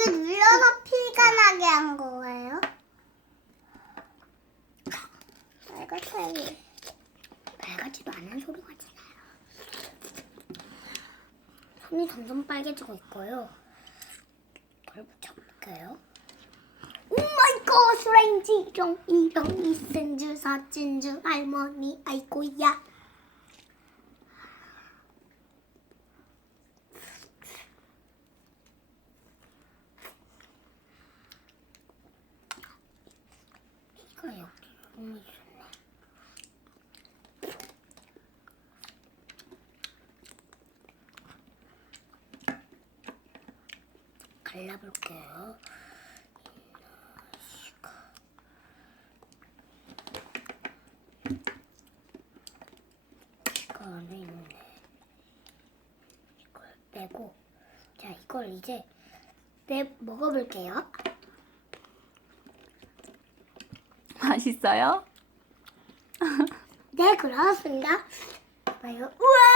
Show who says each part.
Speaker 1: 여기 눌려서 피가 나게 한 거예요? 빨갛다니. 빨갛지도 않은 소리가 지나요. 손이 점점 빨개지고 있고요. 덜 붙여볼게요. 오마이갓 수랭지 종이 종이 센주 사진주 할머니 아이고야 갈라볼게요. 이거 안에 있네. 이걸 빼고, 자 이걸 이제 빼 먹어볼게요.
Speaker 2: 맛있어요?
Speaker 1: 네, 그렇습니다. 봐요. 우와,